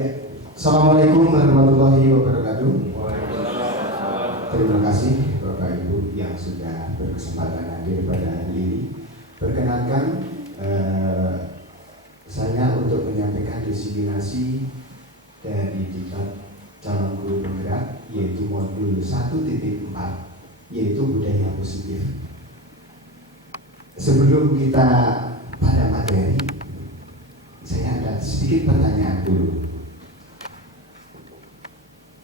Ya, Assalamualaikum warahmatullahi wabarakatuh. Terima kasih Bapak Ibu yang sudah berkesempatan hadir pada hari ini. Perkenankan saya untuk menyampaikan desiminasi dari Diklat Calon Guru Penggerak, yaitu modul 1.4, yaitu budaya positif. Sebelum kita pada materi, saya ada sedikit pertanyaan dulu.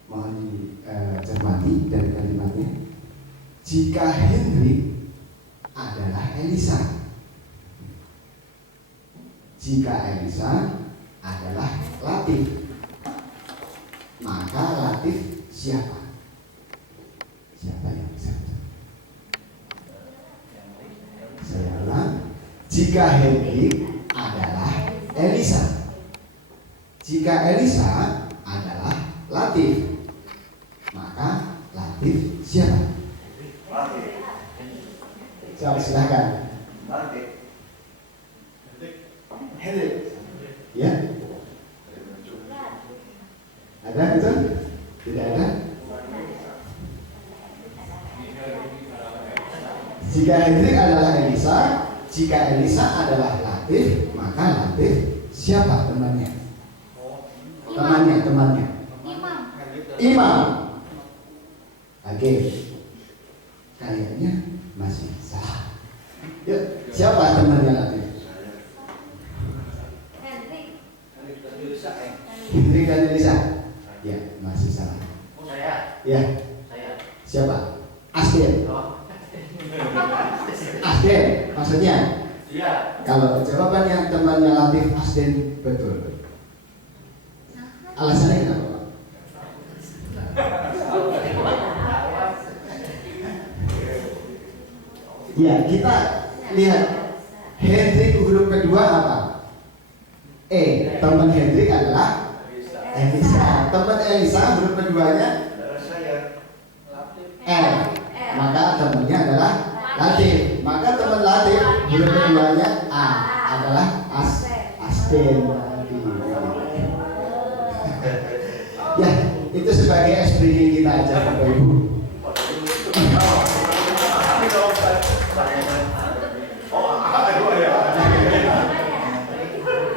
Mohon dicermati dari kalimatnya. Jika Hendrik adalah Elisa, jika Elisa adalah Latif, maka Latif siapa? Siapa yang bisa? Saya ulang. Jika Hendrik adalah Elisa, jika Elisa adalah Latif, maka Latif siapa? Latif. Siapa, silakan. Latif. Hendrik. Ya. Ada betul? Tidak ada? Jika Hendrik adalah Elisa, jika Elisa adalah Latif, maka Latif siapa temannya? Temannya. Imam. Oke. Kayaknya masih salah. Yuk, siapa temannya Latif? Hendrik dan Elisa. Ya, masih salah. Saya. Ya. Siapa? Asden. Asden, maksudnya? Iya. Kalau jawabannya temannya Latif Asden betul. Alasannya kenapa, Pak? Ya, kita lihat Hendrik huruf kedua apa? E. Teman Hendrik adalah Elisa. Teman Elisa huruf keduanya Saya. L. Maka temannya adalah Latif. Maka teman Latif huruf keduanya A adalah Asden. Ya, itu sebagai explaining kita aja Bapak Ibu.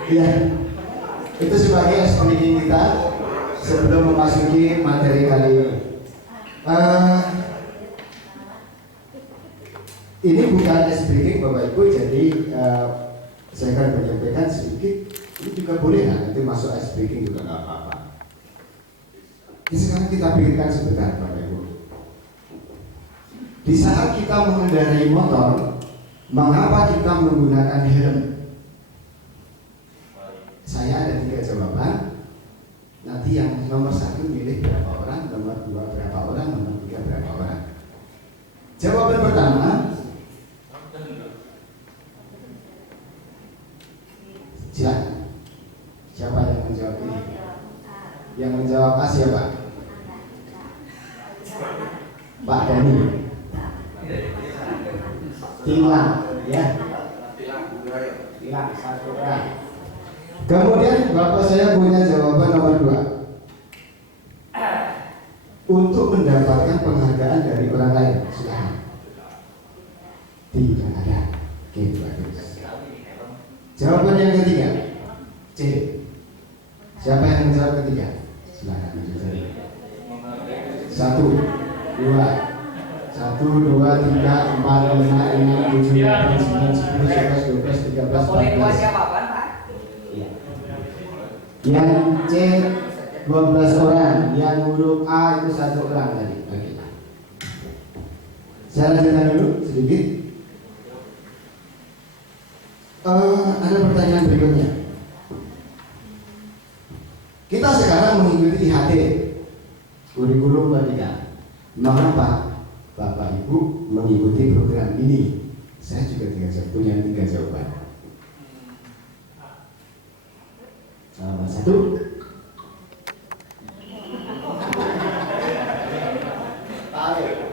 Ya, itu sebagai explaining kita sebelum memasuki materi kali ini. Ini bukan explaining Bapak Ibu, jadi saya akan menyampaikan sedikit. Ini juga boleh lah, nanti masuk explaining juga nggak apa-apa. Ini sekarang kita pikirkan sebentar Bapak Ibu. Di saat kita mengendarai motor, mengapa kita menggunakan helm? Saya ada 3 jawaban. Nanti yang nomor 1 milih berapa orang, nomor 2 berapa orang, nomor 3 berapa orang. Jawaban pertama, silakan. Siapa yang menjawab ini? Yang menjawab A siapa? Pak Dani. Tilang, ya. Tilang, 1 orang. Kemudian Bapak saya punya jawaban nomor 2. Untuk mendapatkan penghargaan dari orang lain. Silakan. Tidak ada. Oke, bagus. Jawaban yang ketiga, C. Siapa yang menjawab ketiga? Silakan maju jari. 1, 2, 1, 2, 3, 4, 5, 6, 7, 8, 9, 10, 11, 12, 13, 14, 15. Yang C 12 orang, yang huruf A itu 1 orang tadi. Oke. Saya lanjutkan dulu sedikit. Ada pertanyaan berikutnya. Kita sekarang mengikuti IHT, kurikulum merdeka. Mengapa Bapak Ibu mengikuti program ini? Saya juga punya 3 jawaban. Jawaban 1,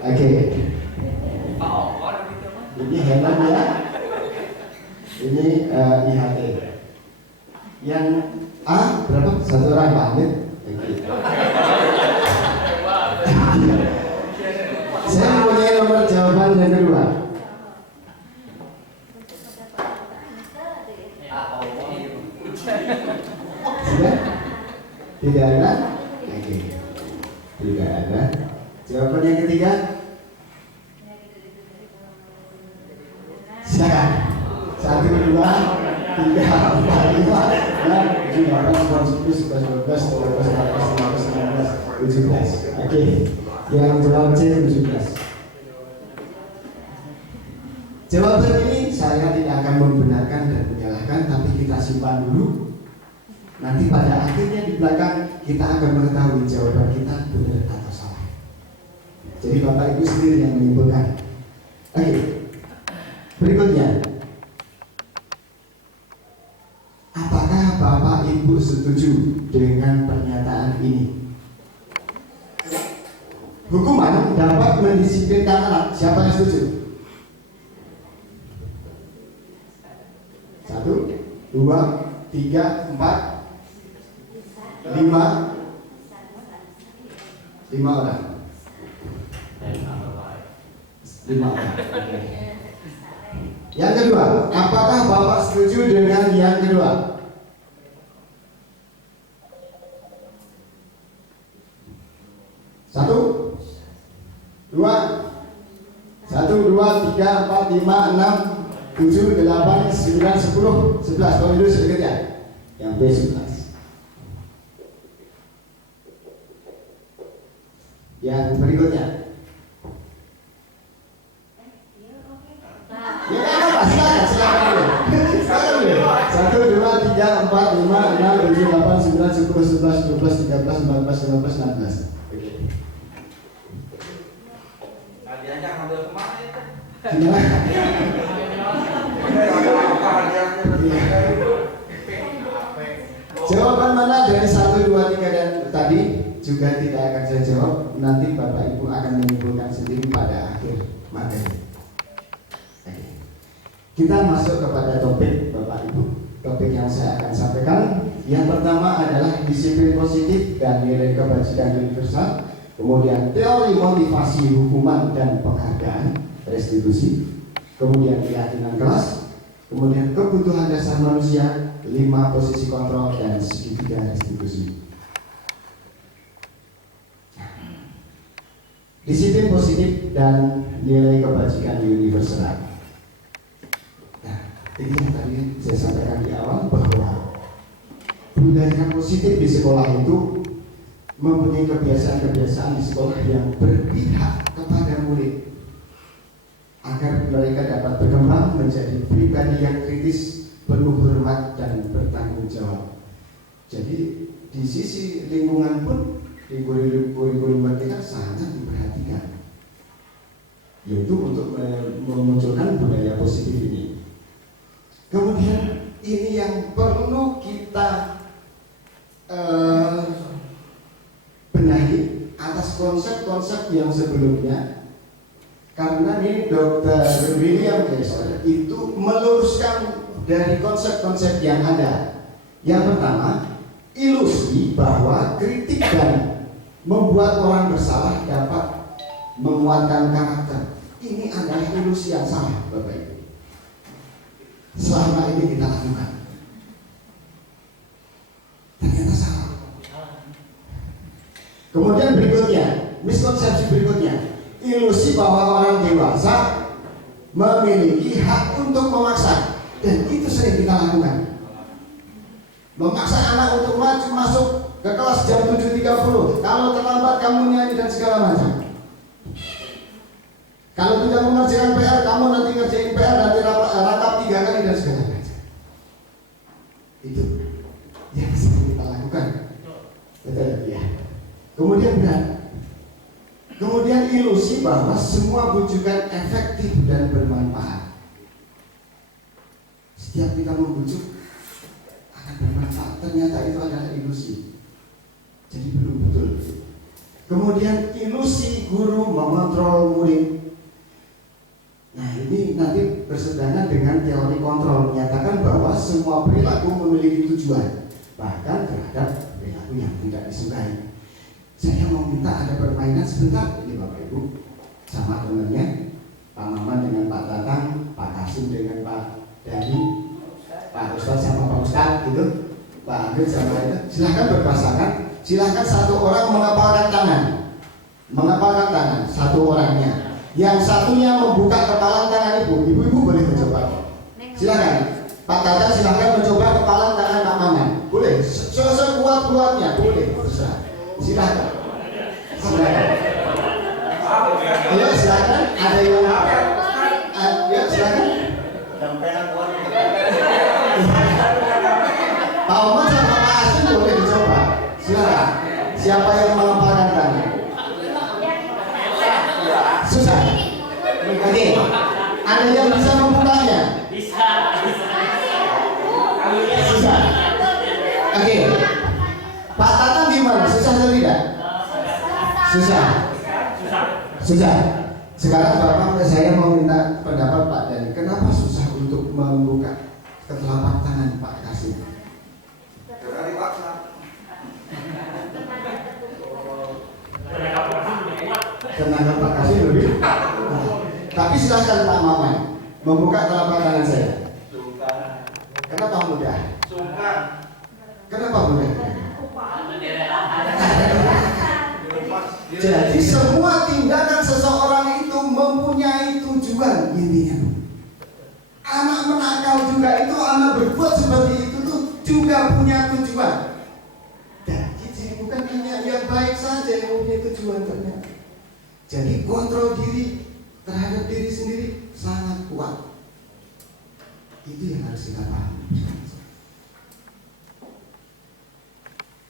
oke. Ini helm ya. Ini IHT. Yang A berapa? Satu orang pamit. Saya mempunyai nomor jawaban yang kedua. Sudah? Tidak ada? Oke. Tidak ada. Jawaban yang ketiga? Silakan. 1, 2, 3, 4, 5, 6, 7, 8, 9, 10, 11, 12, 13, 14, 15, 16, 17, 18, 19, 20, 17. Oke. Yang jawab C 17. Jawaban ini saya tidak akan membenarkan dan menyalahkan, tapi kita simpan dulu. Nanti pada akhirnya di belakang kita akan mengetahui jawaban kita benar atau salah. Jadi Bapak Ibu sendiri yang menyimpulkan. Oke. Berikutnya. Apakah Bapak Ibu setuju dengan pernyataan ini? Hukuman dapat mendisiplinkan anak. Siapa yang setuju? 1, 2, 3, 4, 5 orang. 5 orang. Yang kedua, apakah Bapak setuju dengan yang kedua? Satu, dua, 1, 2, 3, 4, 5, 6, 7, 8, 9, 10, 11. Kalau dulu sedikit ya. Yang B 11. Yang berikutnya. Ya apa? Silakan dulu. Silakan dulu. 1, 2, 3, 4, 5, 6, 7, 8, 9, 10, 11, 12, 13, 14, 15, 16. Oke. Tadi aja ngambil kemana itu? Jawaban mana dari 1, 2, 3 dan tadi juga tidak akan saya jawab. Nanti Bapak Ibu akan menyimpulkan sendiri pada akhir materi. Kita masuk kepada topik Bapak Ibu. Topik yang saya akan sampaikan yang pertama adalah disiplin positif dan nilai kebajikan universal. Kemudian teori motivasi hukuman dan penghargaan restitusi. Kemudian keyakinan kelas. Kemudian kebutuhan dasar manusia, 5 posisi kontrol dan segitiga restitusi. Disiplin positif dan nilai kebajikan universal. Nah, ini yang tadi saya sampaikan di awal bahwa budaya positif di sekolah itu mempunyai kebiasaan-kebiasaan di sekolah yang berpihak kepada murid agar mereka dapat berkembang menjadi pribadi yang kritis, penuh hormat dan bertanggung jawab. Jadi di sisi lingkungan pun di kurikulum kita sangat diperhatikan, yaitu untuk memunculkan budaya positif ini. Kemudian ini yang perlu kita benahi atas konsep-konsep yang sebelumnya, karena ini Dr. William Jason itu meluruskan dari konsep-konsep yang ada. Yang pertama, ilusi bahwa kritik dan membuat orang bersalah dapat menguatkan karakter. Ini adalah ilusi yang salah, Bapak Ibu. Selama ini kita lakukan, ternyata salah. Kemudian berikutnya, miskonsepsi berikutnya, ilusi bahwa orang dewasa memiliki hak untuk memaksa, dan itu sering kita lakukan. Memaksa anak untuk masuk ke kelas jam 7.30, kalau terlambat kamu nyanyi dan segala macam. Kalau tidak mengerjakan PR, kamu nanti ngerjain PR nanti rangkap 3 kali dan segala macam. Itu yang sering kita lakukan. Betul ya. Kemudian ilusi bahwa semua bujukan efektif dan bermanfaat. Setiap kita membujuk akan bermanfaat, ternyata itu adalah ilusi. Jadi belum betul. Kemudian ilusi guru mengontrol murid. Nah, ini nanti berseberangan dengan teori kontrol, menyatakan bahwa semua perilaku memiliki tujuan, bahkan terhadap perilaku yang tidak disukai. Saya mau minta ada permainan sebentar ini Bapak Ibu, sama temannya Pak Maman dengan Pak Tatang, Pak Kasim dengan Pak Dhani, Pak Ustadz sama Pak Ustadz gitu, Pak Amir sama itu. Silahkan berpasangan, silahkan satu orang mengepalkan tangan satu orangnya, yang satunya membuka kepalan tangan ibu-ibu boleh mencoba. Silahkan Pak Tatang, silahkan mencoba kepalan tangan Pak Maman, boleh sekuat-kuatnya, boleh, terserah. Silahkan. Ayo silahkan. Ada yang ya silahkan. Pak Omar sama Pak Asim boleh dicoba. Silahkan. Siapa yang mengepalkan tangan? Susah. Oke. Ada yang bisa membukanya? Susah. Oke. Pak Tatang gimana? Susah atau tidak? Susah. Sekarang Bapak, saya mau minta pendapat Pak Dhani. Kenapa susah untuk membuka ketelapak tangan Pak Kasim? Karena dipaksa. Tenaga Pak Kasim lebih. Tapi silahkan Pak Maman membuka telapak tangan saya. Kenapa mudah? Kenapa mudah? Jadi semua tindakan seseorang itu mempunyai tujuan intinya. Anak menakal juga itu, anak berbuat seperti itu tuh juga punya tujuan. Jadi bukan hanya yang baik saja yang mempunyai tujuan ternyata. Jadi kontrol diri terhadap diri sendiri sangat kuat. Itu yang harus kita pahami.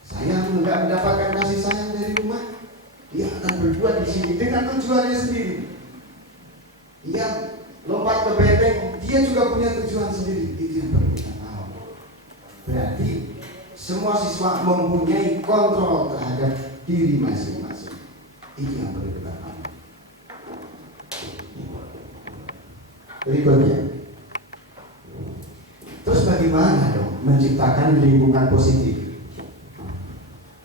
Saya nggak mendapatkan kasih sayang dari rumah, dia akan berbuat di sini dengan tujuannya sendiri. Dia lompat ke benteng, dia juga punya tujuan sendiri. Itu yang perlu kita tahu. Berarti semua siswa mempunyai kontrol terhadap diri masing-masing. Itu yang perlu kita tahu. Berikutnya, terus bagaimana dong menciptakan lingkungan positif?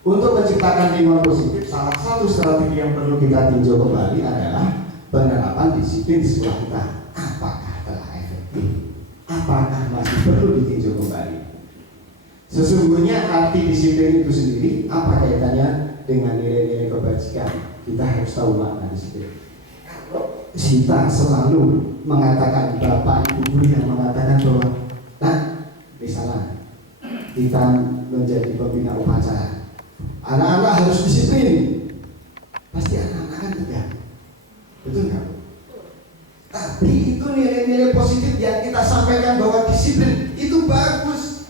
Untuk menciptakan lingkungan positif, salah satu strategi yang perlu kita tinjau kembali adalah penerapan disiplin di sekolah kita. Apakah telah efektif? Apakah masih perlu ditinjau kembali? Sesungguhnya arti disiplin itu sendiri apa kaitannya dengan nilai-nilai kebajikan? Kita harus tahu makna disiplin. Kita selalu mengatakan, bapak ibu guru yang mengatakan bahwa, nah, misalnya kita menjadi pembina upacara, anak-anak harus disiplin, pasti anak-anak kan tegak, betul nggak? Tapi itu nilai-nilai positif yang kita sampaikan bahwa disiplin itu bagus.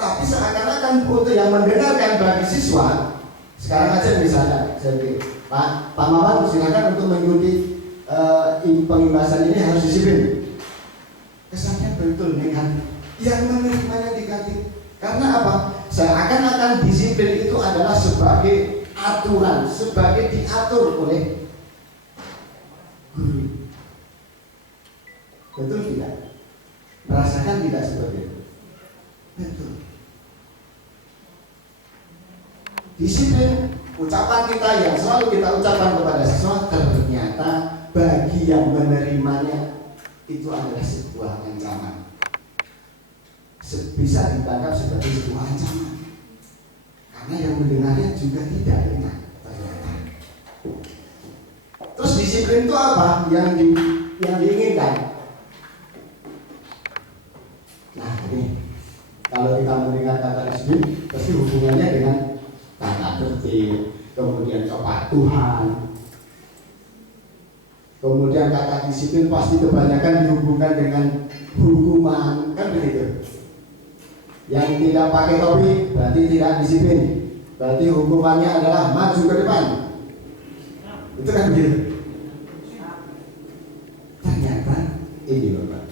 Tapi seakan-akan untuk yang mendengarkan bagi siswa, sekarang aja misalnya, jadi Pak Maman silakan untuk mengikuti pengibasan ini harus disiplin. Kesannya betul negatif, yang menerimanya negatif. Karena apa? Seakan-akan disiplin itu adalah sebagai aturan, sebagai diatur oleh guru. Betul tidak? Merasakan tidak seperti itu? Betul. Disiplin, ucapan kita yang selalu kita ucapkan kepada siswa, ternyata bagi yang menerimanya itu adalah sebuah ancaman. Bisa ditangkap sebagai sebuah ancaman, karena yang mendengarnya juga tidak enak ternyata. Terus disiplin itu apa yang diinginkan? Nah ini, kalau kita mendengar kata disiplin, pasti hubungannya dengan tata tertib, kemudian kepatuhan. Kemudian kata disiplin pasti kebanyakan dihubungkan dengan hukuman, kan begitu? Yang tidak pakai topi berarti tidak disiplin, berarti hukumannya adalah maju ke depan. Itu kan begitu. Ternyata ini Bapak,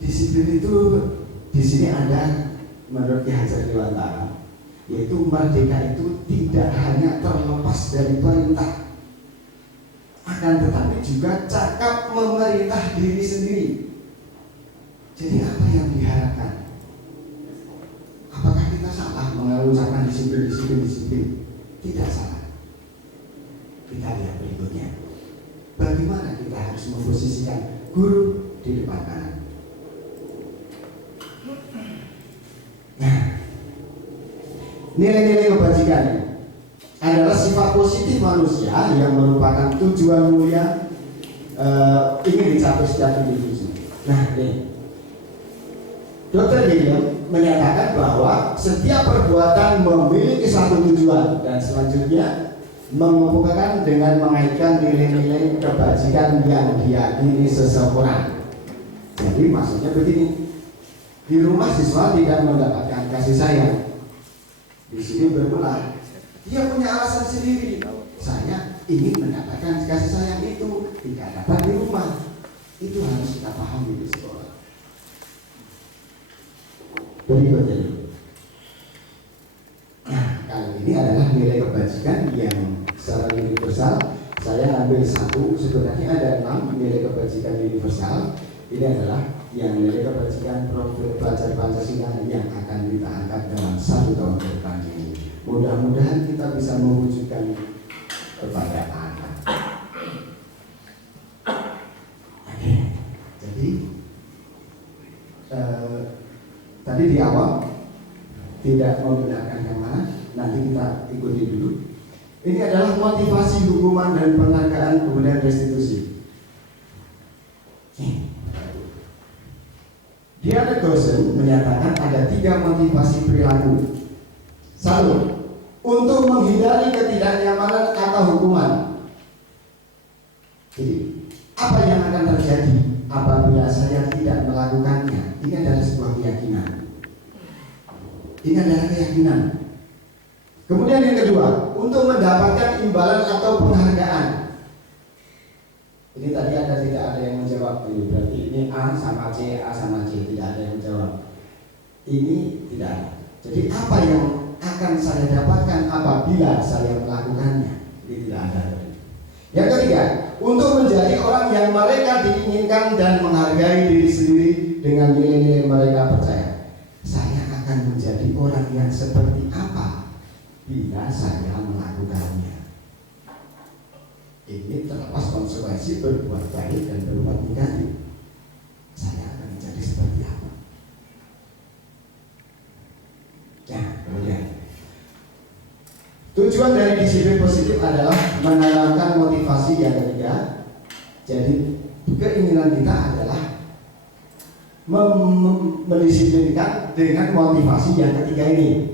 disiplin itu di sini ada menurut Ki Hajar Dewantara, yaitu merdeka itu tidak hanya terlepas dari perintah, akan tetapi juga cakap memerintah diri sendiri. Jadi apa yang diharapkan? Apakah kita salah mengucapkan disiplin? Tidak salah. Kita lihat berikutnya. Bagaimana kita harus memposisikan guru di depan anak? Nah, nilai-nilai kebajikan adalah sifat positif manusia yang merupakan tujuan mulia ingin dicapai setiap individu. Nah, ini Dr. William menyatakan bahwa setiap perbuatan memiliki satu tujuan dan selanjutnya mengumpulkan dengan mengaitkan nilai-nilai kebajikan yang diyakini seseorang. Jadi maksudnya begini, di rumah siswa tidak mendapatkan kasih sayang, di sini bermula dia punya alasan sendiri. Saya ingin mendapatkan kasih sayang itu tidak dapat di rumah. Itu harus kita pahami di sekolah. Berikutnya, nah kali ini adalah nilai kebajikan yang secara universal. Saya ambil satu, sebenarnya ada 6 nilai kebajikan universal. Ini adalah yang nilai kebajikan profil pelajar Pancasila yang akan kita angkat dalam 1 tahun ke depan ini. Mudah-mudahan kita bisa mewujudkan kepada anak. Oke, jadi tadi di awal tidak membenarkan yang mana, nanti kita ikuti dulu. Ini adalah motivasi hukuman dan penghargaan kemudian restitusi. Diana Gosen menyatakan ada 3 motivasi perilaku. 1. Untuk menghindari ketidaknyamanan atau hukuman. Jadi, apa yang akan terjadi apabila saya tidak melakukannya? Ini adalah sebuah keyakinan. Ini adalah keyakinan. Kemudian yang kedua, untuk mendapatkan imbalan atau penghargaan. Ini tadi tidak ada yang menjawab. Ini berarti ini A sama C, A sama C, tidak ada yang menjawab. Ini tidak ada. Jadi apa yang akan saya dapatkan apabila saya melakukannya? Ini tidak ada. Yang ketiga, untuk menjadi orang yang mereka diinginkan dan menghargai diri sendiri dengan nilai-nilai mereka percaya. Saya akan menjadi orang yang seperti apa bila saya melakukannya. Ini terlepas konsekuensi berbuat baik dan berbuat negatif. Saya akan menjadi seperti apa? Nah, kemudian tujuan dari disiplin positif adalah menanamkan motivasi yang ketiga. Jadi keinginan kita adalah mendisiplinkan dengan motivasi yang ketiga ini.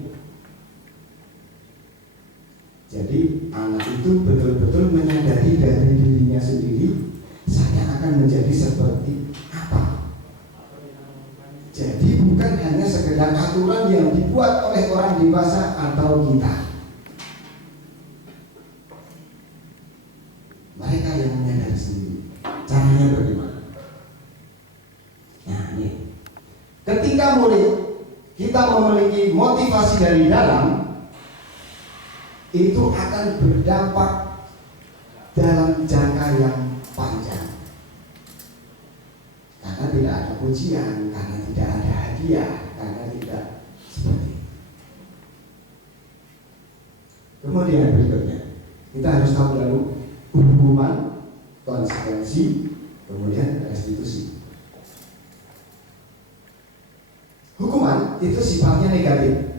Jadi anak itu betul-betul menyadari dari dirinya sendiri, saya akan menjadi seperti apa. Jadi bukan hanya sekedar aturan yang dibuat oleh orang dewasa atau kita. Mereka yang menyadari sendiri. Caranya bagaimana? Nah ini, ketika murid kita memiliki motivasi dari dalam, itu akan berdampak dalam jangka yang panjang. Karena tidak ada pujian, karena tidak ada hadiah, karena tidak seperti itu. Kemudian berikutnya, kita harus tahu lalu hukuman, konsekuensi, kemudian restitusi. Hukuman itu sifatnya negatif.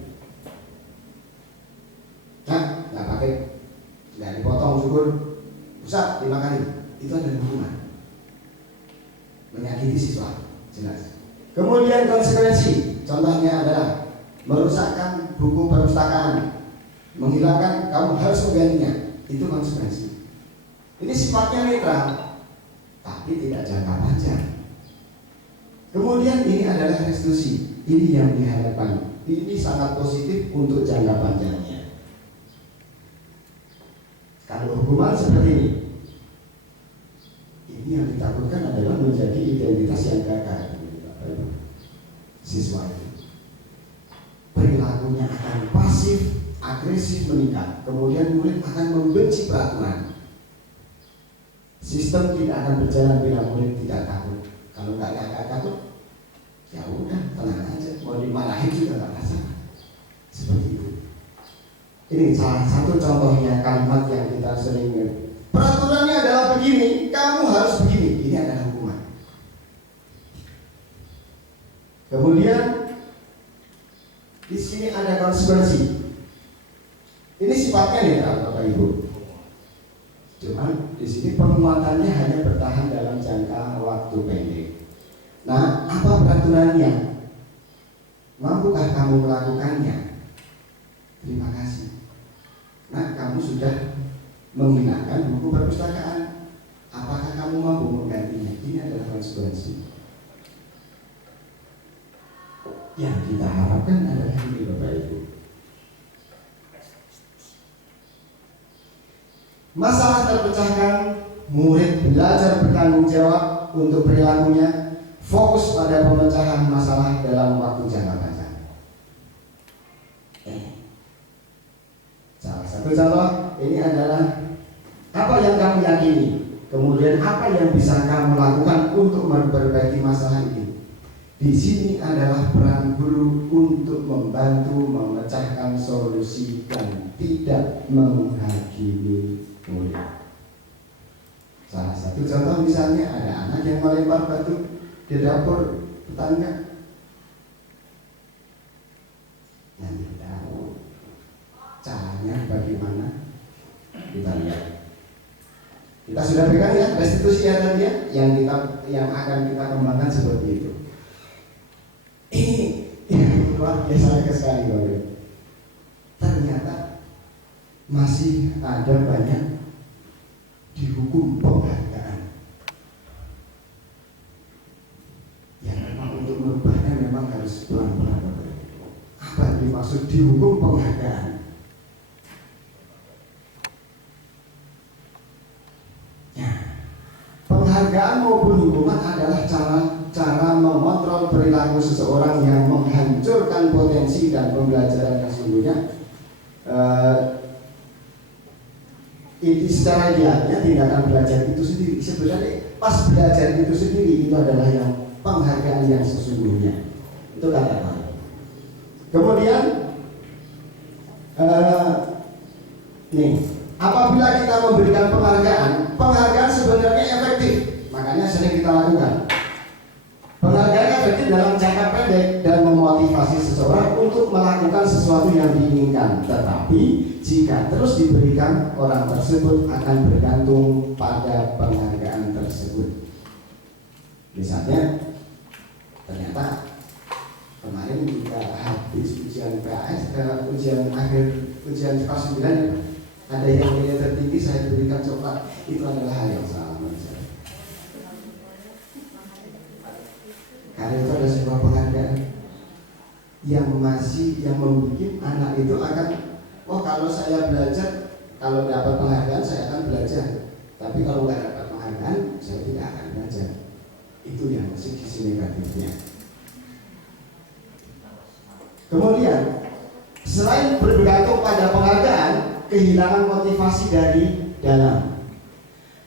Nah, nggak pakai, nggak dipotong syukur, usah 5 kali, itu adalah hukuman. Menyakiti siswa, jelas. Kemudian konsekuensi, contohnya adalah merusakkan buku perpustakaan, menghilangkan, kamu harus menggantinya, itu konsekuensi. Ini sifatnya netral, tapi tidak jangka panjang. Kemudian ini adalah restitusi, ini yang diharapkan, ini sangat positif untuk jangka panjangnya. Kalau hukuman seperti ini yang ditakutkan adalah menjadi identitas yang gagal. Siswa itu perilakunya akan pasif, agresif meningkat. Kemudian murid akan membenci peraturan. Sistem tidak akan berjalan bila murid tidak takut. Kalau nggak takut, Ya udah, tenang aja, mau dimarahin juga nggak masalah. Seperti itu. Ini salah satu contohnya kalimat yang kita sering. Peraturannya adalah begini, kamu harus begini. Ini adalah hukuman. Kemudian di sini ada konsekuensi. Ini sifatnya netral, Bapak Ibu. Cuman di sini penguatannya hanya bertahan dalam jangka waktu pendek. Nah, apa peraturannya? Mampukah kamu melakukannya? Terima kasih. Nah, kamu sudah menghinakan buku perpustakaan. Apakah kamu mampu menggantinya? Ini adalah konsekuensi. Yang kita harapkan adalah ini, Bapak Ibu. Masalah terpecahkan, murid belajar bertanggung jawab untuk perilakunya, fokus pada pemecahan masalah dalam waktu jangka panjang. Salah satu contoh ini adalah apa yang kamu yakini, kemudian apa yang bisa kamu lakukan untuk memperbaiki masalah ini. Di sini adalah peran guru untuk membantu memecahkan solusi dan tidak menghakimi murid. Salah satu contoh misalnya ada anak yang melempar batu di dapur tetangga. Yang tidak tahu caranya bagaimana, kita lihat. Kita sudah pegang ya restitusi ya tadi ya, yang akan kita kembangkan seperti itu. Ini luar biasa sekali, Bapak. Ternyata masih ada banyak dihukum penghargaan. Yang memang untuk merubahnya memang harus pelan-pelan. Apa yang dimaksud dihukum penghargaan? Ya, penghargaan maupun hukuman adalah cara mengontrol perilaku seseorang yang menghancurkan potensi dan pembelajaran yang sesungguhnya. Ini secara idealnya tindakan belajar itu sendiri. Sebenarnya pas belajar itu sendiri itu adalah yang penghargaan yang sesungguhnya. Itu kata Pak. Kemudian apabila kita memberikan penghargaan sebenarnya efektif. Makanya sering kita lakukan. Penghargaan efektif dalam jangka pendek dan memotivasi seseorang untuk melakukan sesuatu yang diinginkan. Tetapi jika terus diberikan, orang tersebut akan bergantung pada penghargaan tersebut. Misalnya, ternyata kemarin kita habis ujian PAS, ujian kelas 9, ada yang nilai tertinggi saya berikan coklat. Itu adalah hal yang salah menurut saya. Karena itu ada sebuah penghargaan yang membuat anak itu akan, kalau saya belajar, kalau dapat penghargaan saya akan belajar. Tapi kalau nggak dapat penghargaan, saya tidak akan belajar. Itu yang sisi negatifnya. Kemudian, selain bergantung pada penghargaan, kehilangan motivasi dari dalam.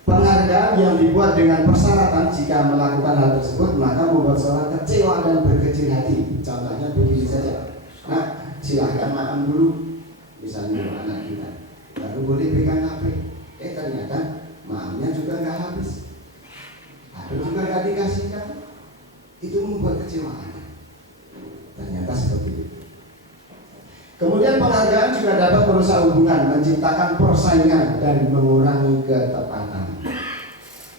Penghargaan yang dibuat dengan persyaratan jika melakukan hal tersebut maka membuat seorang kecewa dan berkecil hati. Contohnya begini saja. Nah, silahkan makan dulu, misalnya anak kita, baru boleh pegang HP. Ternyata maamnya juga nggak habis, atau juga nggak dikasihkan. Itu membuat kecewa anak. Ternyata seperti itu. Kemudian penghargaan juga dapat merusak hubungan, menciptakan persaingan dan mengurangi ketepatan.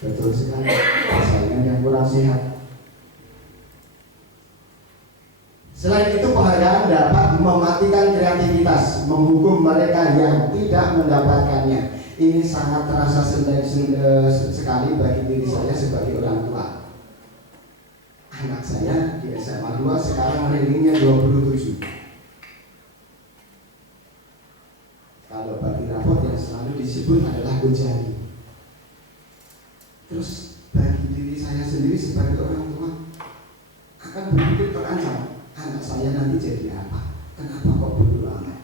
Betul sekali, persaingan yang kurang sehat. Selain itu, penghargaan dapat mematikan kreativitas, menghukum mereka yang tidak mendapatkannya. Ini sangat terasa sekali bagi diri saya sebagai orang tua. Anak saya di SMA 2 sekarang rankingnya 27. Kalau bagi rapot yang selalu disebut adalah gojali. Terus bagi diri saya sendiri sebagai orang tua akan berpikir terancam, anak saya nanti jadi apa? Kenapa kok bodoh amat?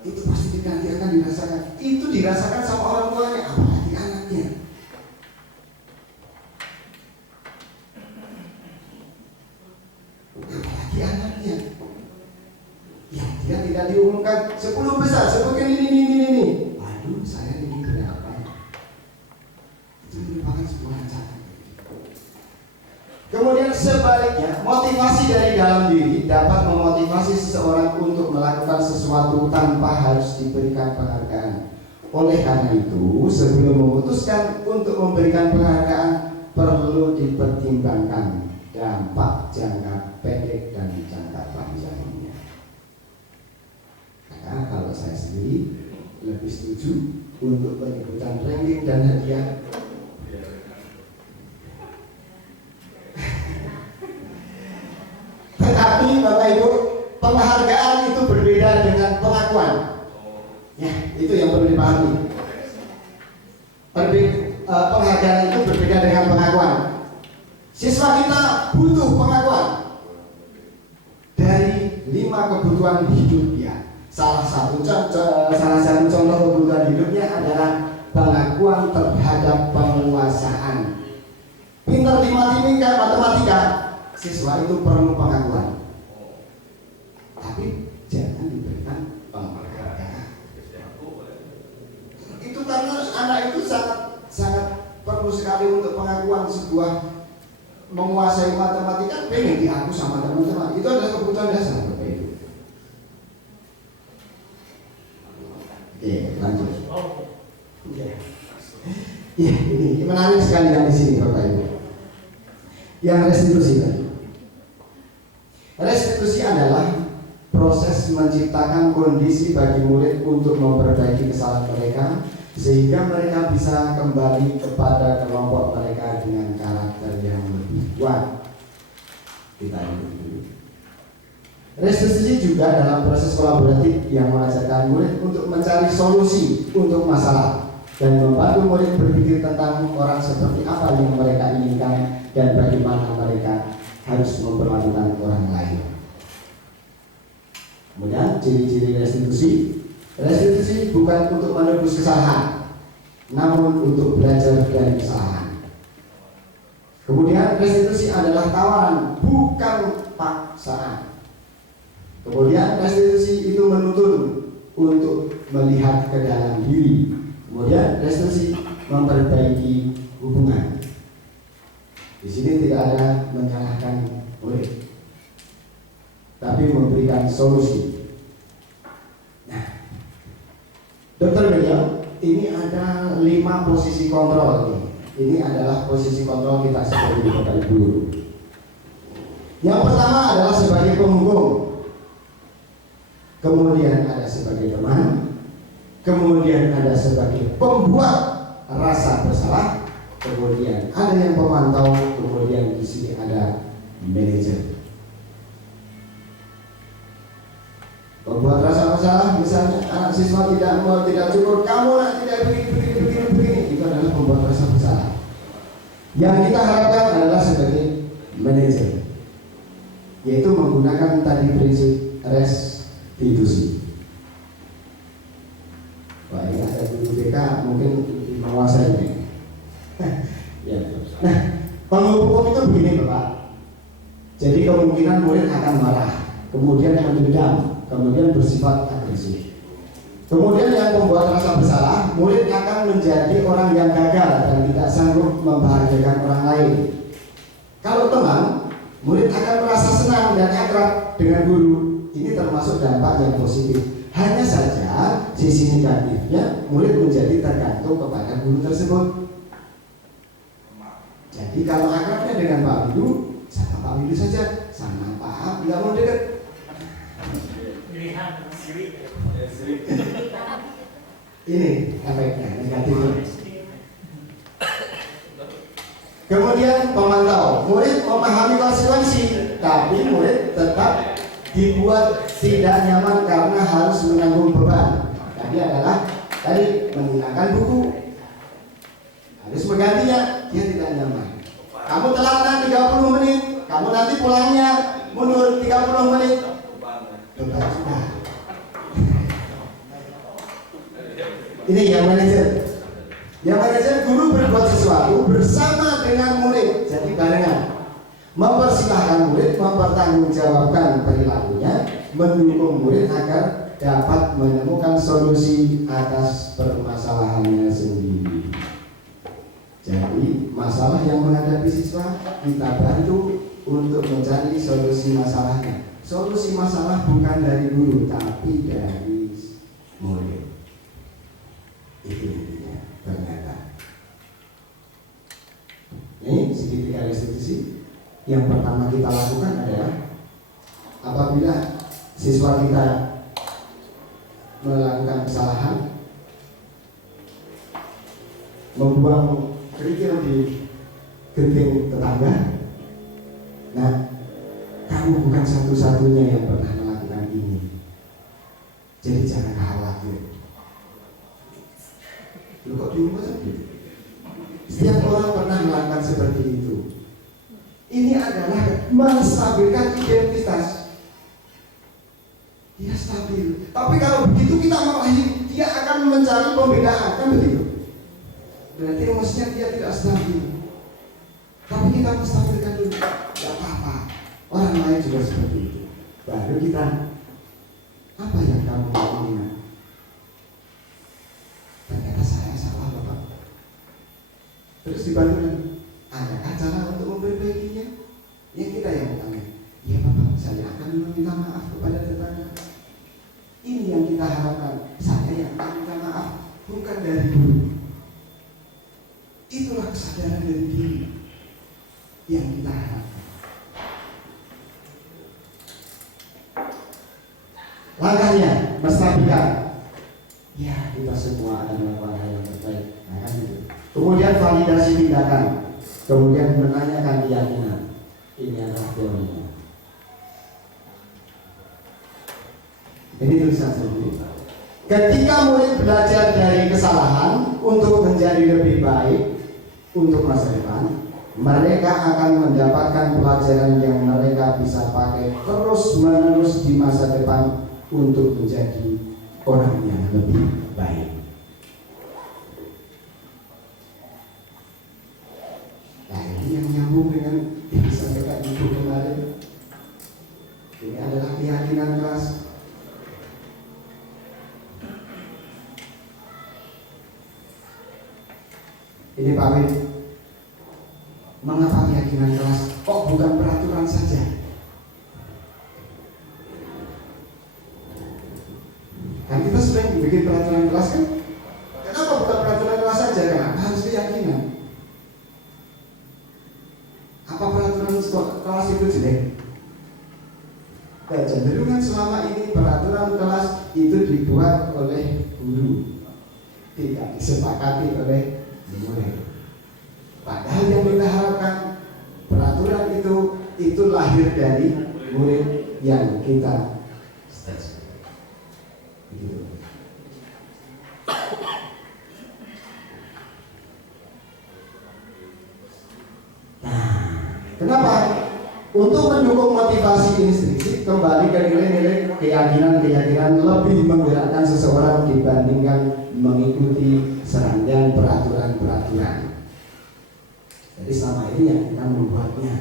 Itu pasti akan dirasakan. Itu dirasakan sama orang tuanya, apalagi anaknya. sebutkan 10 besar, sebutkan ini. Aduh, saya ini berapa ya? Itu merupakan sebuah ancaman. Kemudian sebaliknya, motivasi dari dalam diri dapat memotivasi seseorang untuk melakukan sesuatu tanpa harus diberikan penghargaan. Oleh karena itu, sebelum memutuskan untuk memberikan penghargaan, perlu dipertimbangkan dampak jangka pendek dan jangka panjangnya. Maka kalau saya sendiri lebih setuju untuk penyebutan ranking dan hadiah. Tetapi Bapak Ibu, penghargaan itu berbeda dengan pengakuan. Ya, itu yang perlu dipahami. Penghargaan itu berbeda dengan pengakuan. Siswa kita butuh pengakuan dari 5 kebutuhan hidup dia. Salah satu contoh kebutuhan hidupnya adalah pengakuan terhadap penguasaan. Pintar di matematika, siswa itu perlu pengakuan. Tapi jangan diberikan penghargaan. Itu karena anak itu sangat perlu sekali untuk pengakuan. Sebuah menguasai matematika, pengen diaku sama teman-teman. Itu adalah kebutuhan dasar Bapak Ibu. Oke, lanjut. Ya, ini menarik sekali yang di sini Bapak Ibu. Yang restitusi tadi. Restitusi adalah proses menciptakan kondisi bagi murid untuk memperbaiki kesalahan mereka sehingga mereka bisa kembali kepada kelompok mereka dengan karakter yang lebih kuat. Kita ikuti dulu. Restitusi juga dalam proses kolaboratif yang mengajarkan murid untuk mencari solusi untuk masalah dan membantu murid berpikir tentang orang seperti apa yang mereka inginkan dan bagaimana mereka harus memperlakukan orang lain. Kemudian ciri-ciri restitusi. Restitusi bukan untuk menebus kesalahan, namun untuk belajar dari kesalahan. Kemudian restitusi adalah tawaran, bukan paksaan. Kemudian restitusi itu menuntun untuk melihat ke dalam diri. Kemudian restitusi memperbaiki hubungan. Di sini tidak ada menyalahkan murid, tapi memberikan solusi. Nah, Dokter William, ini ada 5 posisi kontrol nih. Ini adalah posisi kontrol kita sebagai Bapak Ibu. Yang pertama adalah sebagai penghukum, kemudian ada sebagai teman, kemudian ada sebagai pembuat rasa bersalah, kemudian ada yang pemantau, kemudian di sini ada manajer. Pembuat rasa bersalah, misalnya anak siswa tidak cukup, kamu tidak begini, itu adalah pembuat rasa bersalah. Yang kita harapkan adalah sebagai manajer, yaitu menggunakan tadi prinsip restitusi. Wah, ini ada guru BK mungkin menguasai ini. Ya. Nah, penghukum itu begini Bapak. Jadi kemungkinan murid akan marah, kemudian mendendam, kemudian bersifat agresif. Kemudian yang membuat rasa bersalah, murid akan menjadi orang yang gagal dan tidak sanggup membahagiakan orang lain. Kalau teman, murid akan merasa senang dan akrab dengan guru. Ini termasuk dampak yang positif. Hanya saja sisi negatifnya, murid menjadi tergantung kepada guru tersebut. Jadi kalau akrabnya dengan Pak Windu, sama Pak Windu saja, sama Pak nggak mau dekat. Ini efeknya negatifnya. Kemudian pemantau, murid memahami konsekuensi, tapi murid tetap dibuat tidak nyaman karena harus menanggung beban. Tadi menggunakan buku, harus menggantinya, dia tidak nyaman. Kamu telat 30 menit, kamu nanti pulangnya mundur 30 menit. Beban sudah. Ini yang manajer. Yang manajer, guru berbuat sesuatu bersama dengan murid, jadi barengan. Mempersilahkan murid mempertanggungjawabkan perilakunya, mendukung murid agar dapat menemukan solusi atas permasalahannya sendiri. Jadi masalah yang menghadapi siswa kita bantu untuk mencari solusi masalahnya. Solusi masalah bukan dari guru tapi dari murid. Itu intinya ternyata. Ini segitiga restitusi. Yang pertama kita lakukan adalah apabila siswa kita melakukan kesalahan, membuang kerikil di genting tetangga. Nah, kamu bukan satu-satunya yang pernah melakukan ini. Jadi jangan khawatir. Lu kok di rumah sakit? Setiap orang pernah melakukan seperti itu. Ini adalah menstabilkan identitas. Dia stabil. Tapi kalau begitu kita marahin, dia akan mencari pembedaan, kan begitu? Berarti emosinya dia tidak stabil. Tapi kita menstabilkan dulu. Tidak apa-apa. Orang lain juga seperti itu. Baru kita, apa yang kamu ingat? Ternyata saya salah, Bapak. Terus dibantu dengan, adakah cara untuk memperbaikinya? Yang kita yang bertanya, ya Bapak, saya akan meminta maaf kepada tetangga. Ini yang kita harapkan. Saya yang akan minta maaf, bukan dari guru. Itulah kesadaran dari diri yang kita harapkan. Langkahnya menstabilkan. Ya, kita semua akan melakukan hal yang terbaik. Nah, kan gitu. Kemudian validasi tindakan. Kemudian menanyakan keyakinan. Ini adalah teorinya. Ini tulisan sendiri. Ketika murid belajar dari kesalahan untuk menjadi lebih baik untuk masa depan, mereka akan mendapatkan pelajaran yang mereka bisa pakai terus-menerus di masa depan untuk menjadi orang yang lebih baik. Nah, ini yang nyambung dengan yang disampaikan Ibu kemarin. Ini adalah keyakinan keras. Ini Pak Wid, mengapa keyakinan keras? Kok bukan peraturan saja? Kan kita sering bikin peraturan kelas kan? Kenapa bukan peraturan kelas saja? Kenapa harus keyakinan? Apa peraturan kelas itu jelek? Kecenderungan selama ini peraturan kelas itu dibuat oleh guru, tidak disepakati oleh murid. Padahal yang kita harapkan peraturan itu lahir dari murid yang kita setuju. Gitu. Nah, kenapa? Untuk mendukung motivasi instruksi, kembali ke nilai-nilai keyakinan lebih menggerakkan seseorang dibandingkan mengikuti serangkaian peraturan-peraturan. Jadi selama ini yang kita membuatnya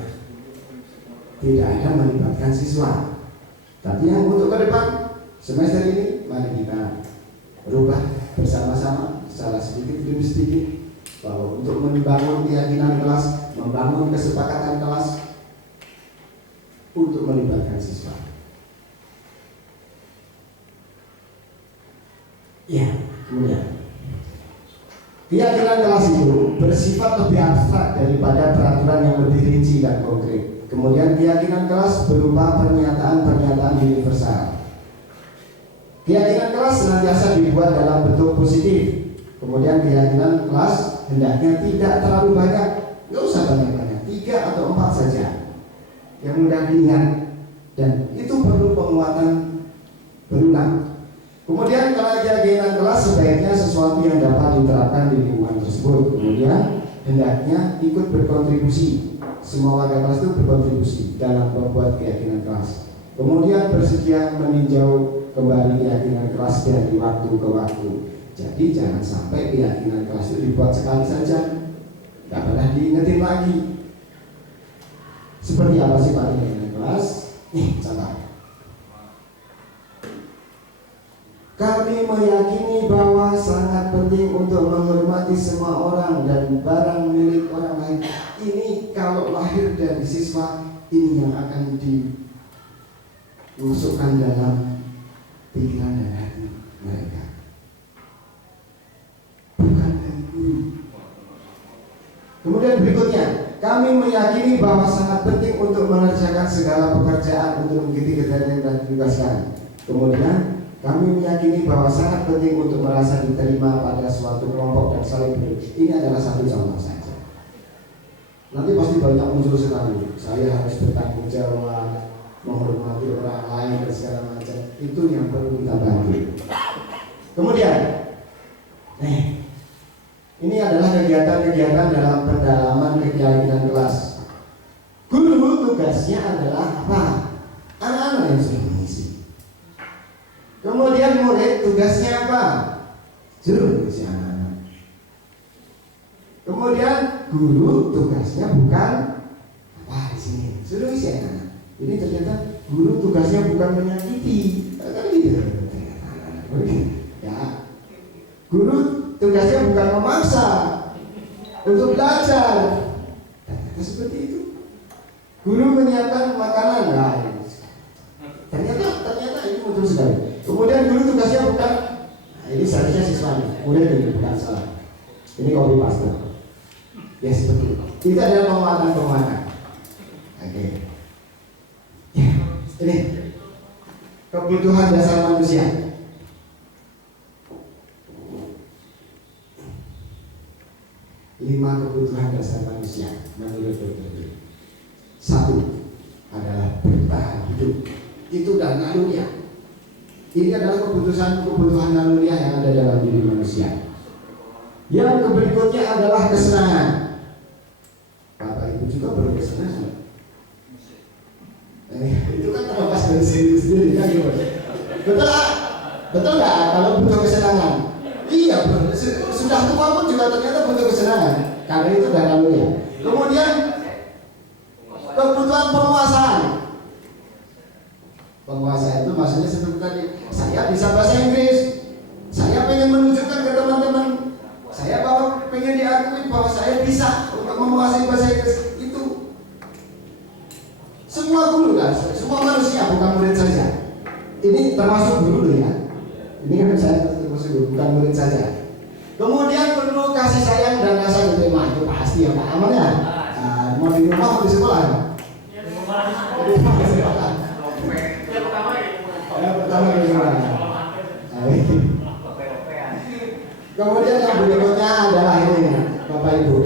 tidak ada melibatkan siswa. Tapi yang untuk ke depan semester ini mari kita berubah bersama-sama secara sedikit demi sedikit bahwa untuk membangun keyakinan kelas, membangun kesepakatan kelas untuk melibatkan siswa. Ya, kemudian keyakinan kelas itu bersifat lebih abstrak daripada peraturan yang lebih rinci dan konkret. Kemudian keyakinan kelas berupa pernyataan-pernyataan universal. Keyakinan kelas senantiasa dibuat dalam bentuk positif. Kemudian keyakinan kelas hendaknya tidak terlalu banyak, nggak usah banyak-banyak, 3 atau 4 saja yang mudah diingat, dan itu perlu penguatan berulang. Kemudian keyakinan kelas sebaiknya sesuatu yang dapat diterapkan di lingkungan tersebut. Kemudian hendaknya ikut berkontribusi. Semua warga kelas itu berkontribusi dalam membuat keyakinan kelas. Kemudian bersedia meninjau kembali keyakinan kelas dari waktu ke waktu. Jadi jangan sampai keyakinan kelas itu dibuat sekali saja, tidak pernah diingetin lagi. Seperti apa sih Pak keyakinan kelas? Nih contoh. Kami meyakini bahwa sangat penting untuk menghormati semua orang dan barang milik orang lain. Ini kalau lahir dari siswa, ini yang akan dimasukkan dalam pikiran dan hati mereka, bukan dari guru. Kemudian berikutnya, kami meyakini bahwa sangat penting untuk mengerjakan segala pekerjaan untuk mengikuti kegiatan dan dibebaskan. Kemudian kami meyakini bahwa sangat penting untuk merasa diterima pada suatu kelompok dan saling berbagi. Ini adalah satu contoh saja. Nanti pasti banyak muncul sekali. Saya harus bertanggung jawab, menghormati orang lain dan segala macam. Itu yang perlu kita bantu. Kemudian, ini adalah kegiatan-kegiatan dalam pendalaman keyakinan kelas. Guru tugasnya adalah apa? Anak-anak yang sudah mengisi. Kemudian murid tugasnya apa? Suruh mengisi anak-anak. Kemudian guru tugasnya bukan apa di sini, suruh isi anak-anak. Ini ternyata guru tugasnya bukan menyakiti, kan gitu. Ya, guru tugasnya bukan memaksa untuk belajar. Ternyata seperti itu. Guru menyiapkan makanan, nah, ternyata ini muncul sekali. Kemudian guru tugasnya bukan, nah ini seharusnya siswanya, kemudian ini bukan salah. Ini copy paste. Ya seperti itu. Itu adalah penguatan. Oke. Ya, ini kebutuhan dasar manusia. Lima kebutuhan dasar manusia menurut Dr. Satu adalah bertahan hidup. Itu dan naluriah. Ini adalah kebutuhan naluriah yang ada dalam diri manusia. Yang berikutnya adalah kesenangan. Bapak Ibu juga perlu kesenangan. Itu kan terlepas dari sendiri kan gitu. Betul nggak? Kalau butuh kesenangan. Iya, sudah tua pun juga ternyata butuh kesenangan. Karena itu dan naluriah. Kemudian kebutuhan penguasaan. Penguasaan itu maksudnya seperti tadi, saya bisa bahasa Inggris, saya pengen menunjukkan ke teman-teman, saya pengen diakui bahwa saya bisa untuk menguasai bahasa Inggris. Itu semua guru kan, semua manusia, bukan murid saja. Ini termasuk guru ya. Ini kan saya termasuk guru, bukan murid saja. Kemudian perlu kasih sayang dan rasa diterima, itu pasti ya Pak Amal ya. Mau di rumah atau di sekolah? Pertama gimana? Kemudian yang berikutnya adalah ini, Bapak Ibu.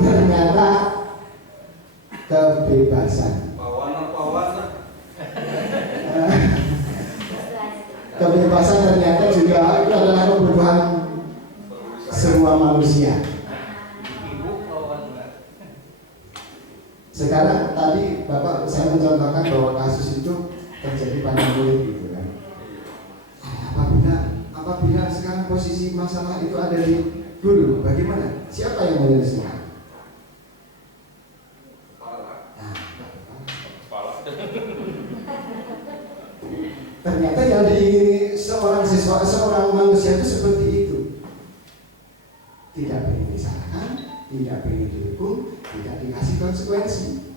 Ternyata kebebasan. Kebebasan ternyata juga itu adalah kebutuhan semua manusia. Sekarang tadi Bapak saya mencontohkan bahwa kasus itu terjadi pada murid gitu kan. Apabila sekarang posisi masalah itu ada di guru, bagaimana? Siapa yang menyelesaikan? Ternyata yang diingini seorang siswa, seorang manusia itu seperti itu. Tidak pengen disalahkan, tidak pengen dihukum, tidak dikasih konsekuensi,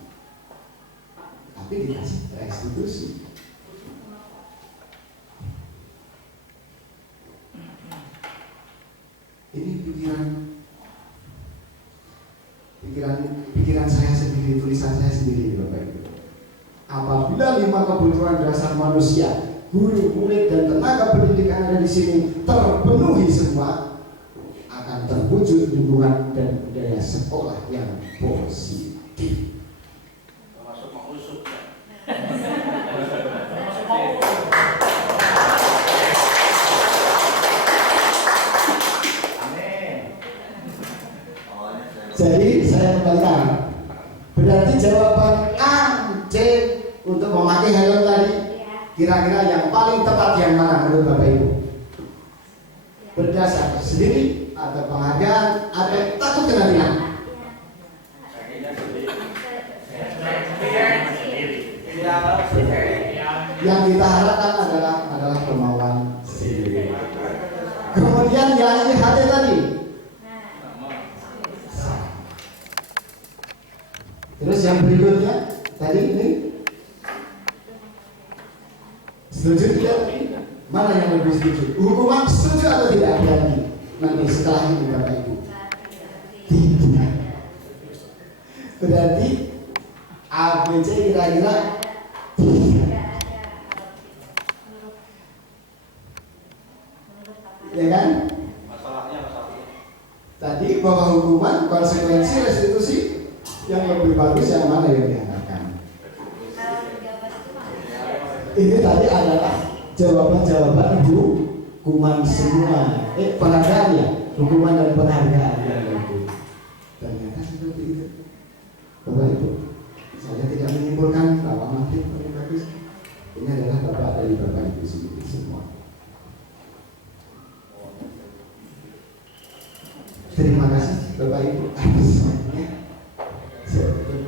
tapi dikasih restitusi. Ini pikiran saya sendiri, tulisan saya sendiri, Bapak Ibu. Apabila 5 kebutuhan dasar manusia, guru, murid, dan tenaga pendidikan ada di sini terpenuhi semua, akan terwujud lingkungan dan budaya sekolah yang positif. Termasuk mengusuk. Jadi saya kembalikan. Berarti jawaban A, C untuk memakai helm tadi kira-kira yang paling tepat yang mana menurut Bapak Ibu? Berdasar sendiri atau penghargaan atau takut kena tilang? Yang kita harapkan adalah Kemudian yang IHT tadi. Terus yang berikutnya tadi ini setuju tidak? Mana yang lebih setuju? Hukuman setuju atau tidak? Berarti nanti setelah ini Bapak Ibu. Tidak. Berarti ABC kira-kira ya kan? Masalahnya Tadi bahwa hukuman, konsekuensi, restitusi yang lebih bagus yang mana yang diharapkan? Ini tadi adalah jawaban-jawaban hukuman semua. Penghargaan ya, hukuman dan penghargaan yang lebih. Ternyata seperti itu. Bapak Ibu, saya tidak menyimpulkan bahwa motif paling bagus. Ini adalah bapak dari Bapak Ibu sendiri semua. Terima kasih Bapak Ibu atas semuanya.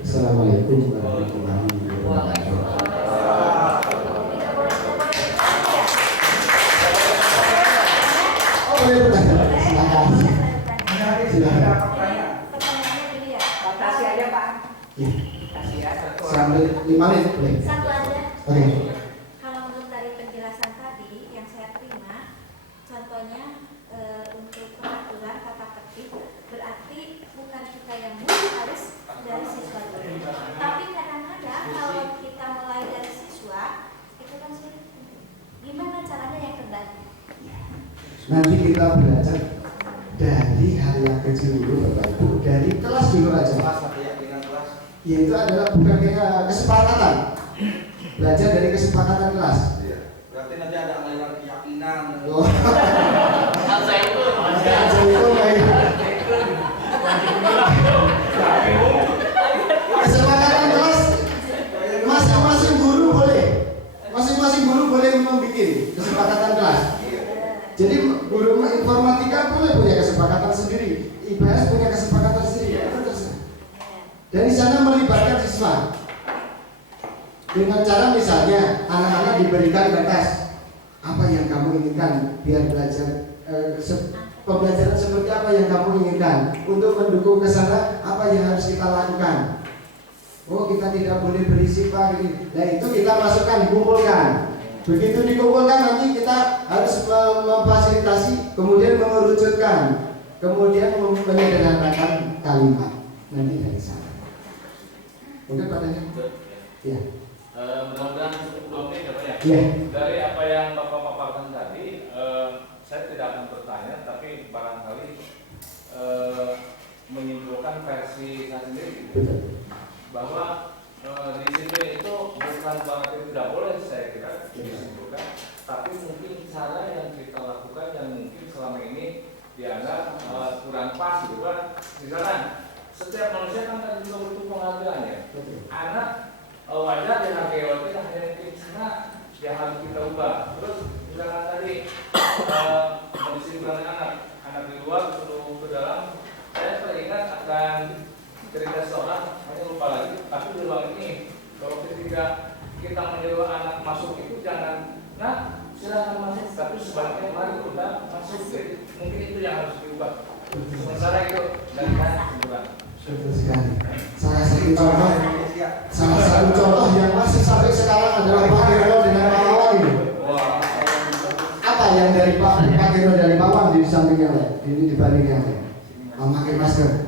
Assalamualaikum warahmatullahi wabarakatuh. Oh boleh bertanya, silakan. Silakan. Pertanyaannya dulu ya. Kasih aja Pak. Ya, Kasih ya. sampai 5 menit boleh. Satu aja. Oke. Kalau menurut dari penjelasan tadi yang saya terima, contohnya untuk peraturan tata tertib berarti bukan kita yang mulai harus dari siswa dulu. Tapi kadang-kadang kalau kita mulai dari siswa itu kan sulit. Gimana caranya yang terbaik? Nanti kita belajar dari hal yang kecil dulu Bapak Ibu. Dari kelas dulu aja. kelas keyakinan kelas. Yaitu adalah bukan kayak kesepakatan. Belajar dari kesepakatan kelas. Iya. Berarti nanti ada aliran keyakinan. Oh. Saya itu Kesepakatan kelas masing-masing guru boleh. Masing-masing guru boleh membuat kesepakatan kelas. Jadi guru informatika boleh punya kesepakatan sendiri, IPS punya kesepakatan sendiri. Itu terserah. Dari sana melibatkan siswa. Dengan cara misalnya anak-anak diberikan kertas, apa yang kamu inginkan biar belajar pembelajaran seperti apa yang kamu inginkan untuk mendukung ke sana, apa yang harus kita lakukan. Oh kita tidak boleh berisik Pak. Nah itu kita masukkan, dikumpulkan. Begitu dikumpulkan nanti kita harus memfasilitasi, kemudian mengerucutkan, kemudian menyederhanakan kalimat. Nanti dari sana. Mungkin padanya? Ya. Mudah-mudahan cukup ya Pak ya. Iya. Dari apa yang Bapak paparkan tadi, saya tidak akan bertanya, tapi barangkali menyimpulkan versi saya sendiri Betul. bahwa disiplin itu bukan berarti tidak boleh, saya kira disimpulkan, tapi mungkin cara yang kita lakukan yang mungkin selama ini dianggap kurang pas gitu kan. Misalkan setiap manusia kan juga butuh penghargaan ya. Anak wajar dihargai oleh kita, hanya mungkin karena yang harus kita ubah. Terus misalkan tadi mendisiplinkan anak di luar suruh ke dalam, saya teringat akan cerita seorang, hanya lupa lagi, tapi di ruang ini kalau ketika kita menyuruh anak masuk itu jangan, nah silakan masuk, tapi sebaliknya mari kita masuk. Jadi mungkin itu yang harus diubah. Sementara itu dari saya kesimpulan. Betul sekali. Salah satu contoh yang masih sampai sekarang adalah Pak Gero dengan Pak Wawan ini. Apa yang dari Pak Gero dari Pak Wawan di samping yang lain, ini dibanding yang lain? Memakai masker.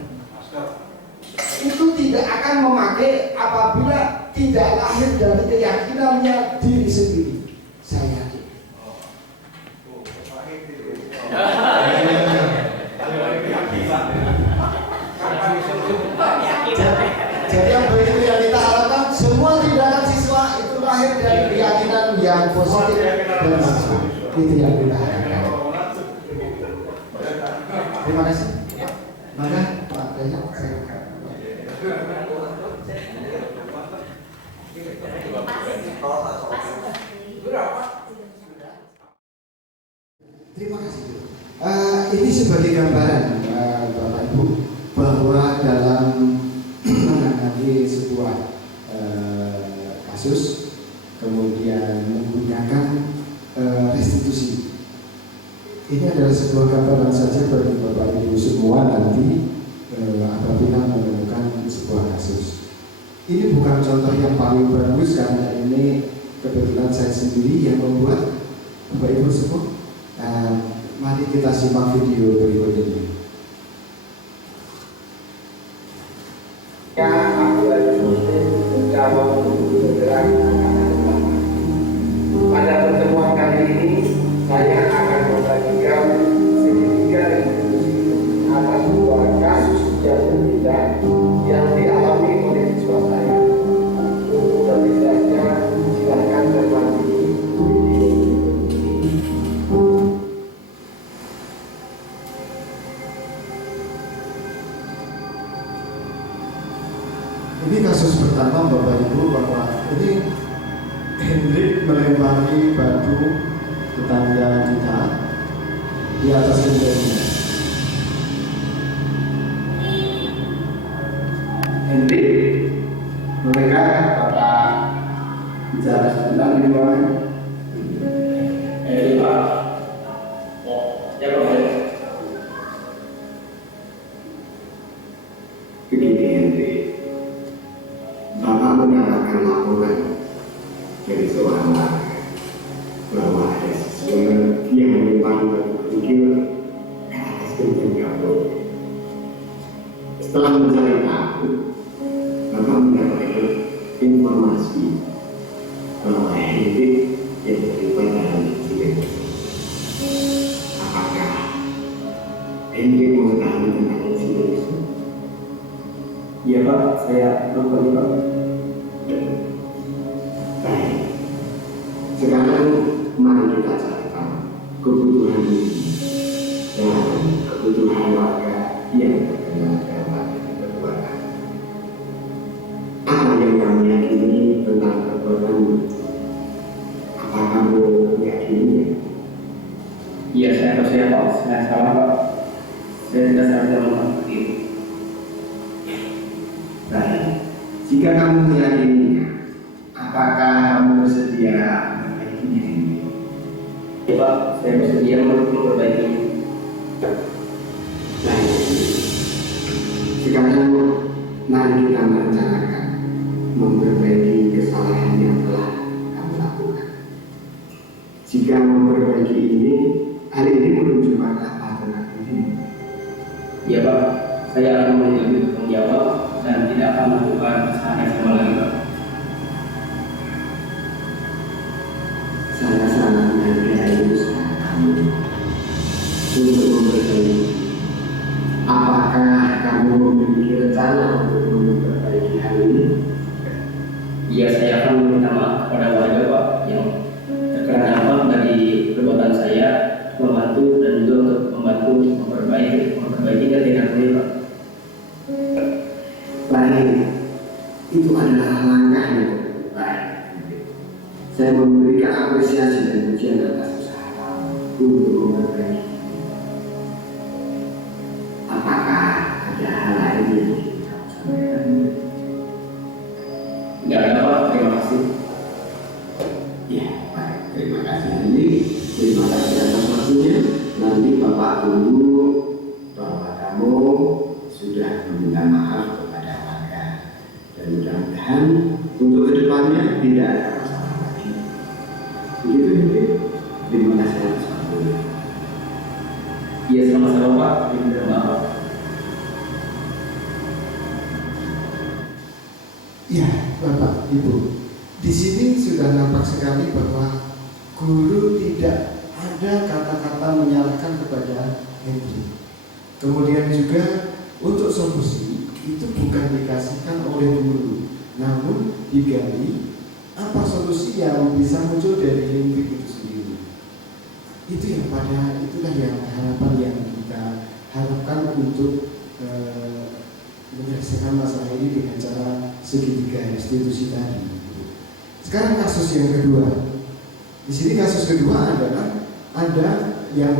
Itu tidak akan memakai apabila tidak lahir dari keyakinannya diri sendiri. Saya yakin. Jadi yang begitu yang kita harapkan semua tindakan siswa itu lahir dari keyakinan yang positif dan siswa. Itu yang kita harapkan. Terima kasih. Maka Pak Daya, saya terima kasih. Ini sebagai gambaran Bapak Ibu bahwa dalam menangani sebuah kasus kemudian menggunakan restitusi Ini adalah sebuah gambaran saja bagi Bapak Ibu semua nanti apabila menemukan sebuah kasus. Ini bukan contoh yang paling bagus karena ini kebetulan saya sendiri yang membuat, Bapak Ibu semua. Mari kita simak video berikut ini. Ya, aku lagi mencoba bergerak pada pertemuan kali ini. Saya akan membagikan segitiga diskusi atas dua kasus yang berbeda yang dialami oleh siswa saya. Untuk lebih jelasnya, silakan cermati video ini. Ini kasus pertama Bapak Ibu, bahwa ini Hendrik melempari batu tetangga kita di atas gentengnya. Hendrik, mereka Bapak bicara sebentar di ruangan. Pak. Oh, ya Pak. Begini Hendrik, Bapak mendapatkan laporan dari seorang warga bahwa ada siswa yang melempar batu kerikil ke atas genteng kampung. Setelah mencari tahu, Bapak mendapatkan informasi bahwa Hendrik yang terlibat dalam insiden. Apakah Hendrik mengetahui tentang insiden itu? Iya Pak, saya nonton Pak. Baik. Sekarang mari kita cari tahu kebutuhan ini dan kebutuhan warga yang terkena dampak dari kebakaran. Apa yang kamu yakini tentang perbuatan? Apa kamu meyakininya? Iya saya percaya Pak, saya salah Pak. Saya tidak sadar melakukan itu. Baik. Jika kamu meyakininya, apakah kamu bersedia memperbaikinya ini? Iya Pak, saya bersedia memperbaikinya. Baik. Sekarang mari kita merencanakan memperbaiki kesalahan yang telah kamu lakukan. Jika memperbaiki ini, hari ini menuju pada apa dengan ini? Iya Pak, saya akan menjadi bertanggung jawab dan tidak akan melakukan kesalahan yang sama lagi Pak. Saya sangat menghargai usaha kamu untuk memperbaiki. Apakah kamu memiliki rencana untuk memperbaiki hal ini? Iya saya akan meminta maaf kepada warga Pak yang terkena dampak dari perbuatan saya, membantu dan juga untuk membantu memperbaiki dan tidak boleh Pak. Baik, itu adalah langkah yang baik. Saya memberikan apresiasi dan pujian atas usaha kamu untuk memperbaiki. Apakah ada hal lain yang ingin kamu sampaikan? Tidak ada Pak, terima kasih. Ya, baik. Terima kasih Andi. Terima kasih atas waktunya. Nanti Bapak tunggu bahwa kamu sudah meminta maaf kepada warga. Dan mudah-mudahan untuk kedepannya tidak ada masalah lagi. Begitu Andi. Terima kasih atas waktunya. Iya sama-sama Pak, terima maaf. Ya, Bapak, Ibu, di sini sudah nampak sekali bahwa guru tidak ada kata-kata menyalahkan kepada Hendrik. Kemudian juga untuk solusi itu bukan dikasihkan oleh guru, namun digali apa solusi yang bisa muncul dari Hendrik itu sendiri. Itulah yang harapan yang kita harapkan untuk menyelesaikan masalah ini dengan cara segitiga restitusi tadi. Sekarang kasus yang kedua. Di sini kasus kedua adalah ada yang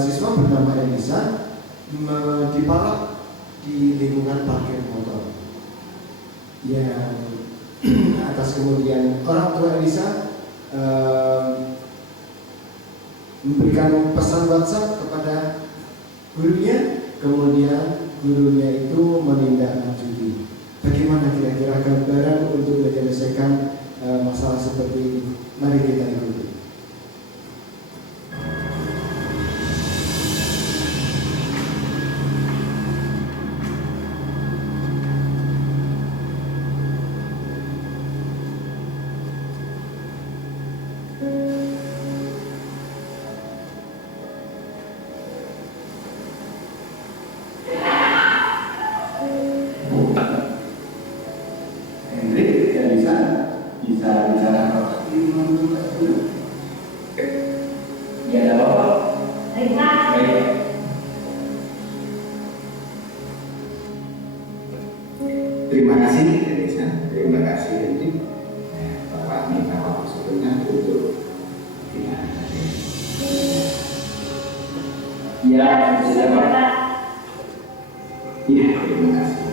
siswa bernama Elisa dipalak di lingkungan parkir motor. Yang atas kemudian orang tua Elisa memberikan pesan WhatsApp kepada gurunya, kemudian gurunya itu menindaklanjuti. Bagaimana kira-kira gambaran untuk menyelesaikan masalah seperti ini? Mari kita ikuti. Terima kasih, Elisa. Terima kasih, Hendrik. Bapak minta waktu sebentar untuk tidak hadir. Ya, sudah Pak. Iya, terima kasih.